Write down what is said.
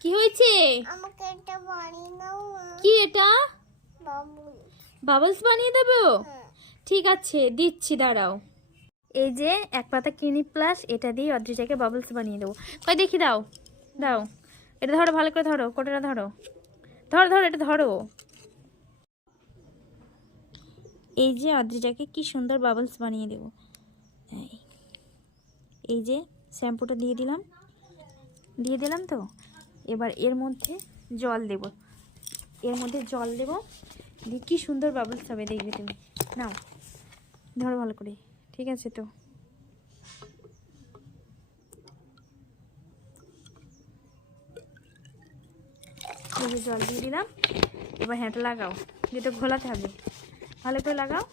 কি হয়েছে? আমাকে এটা বানিয়ে দাও না। কি এটা? বাবুল। বাবলস বানিয়ে দেবো? হ্যাঁ। ঠিক আছে, দিচ্ছি, দাঁড়াও। এই যে এক পাতা ক্লিনিক প্লাস, এটা দিয়ে অদ্রিজাকে বাবলস বানিয়ে দেবো। কই দেখি, দাও দাও। এটা ধরো, ভালো করে ধরো, কোটাটা ধরো, ধরো ধরো, এটা ধরো। এই যে অদ্রিজাকে কি সুন্দর বাবলস বানিয়ে দেবো। এই যে শ্যাম্পুটা দিয়ে দিলাম তো। এবার এর মধ্যে জল দেব, দিয়ে কি সুন্দর বাবলস হবে, দেখবে তুমি। নাও, ধরো ভালো করে। ঠিক আছে তো, জল দিয়ে দিলাম। এবার হ্যাঁটা লাগাও, যেটা ঘোলাতে হবে, ভালো করে লাগাও।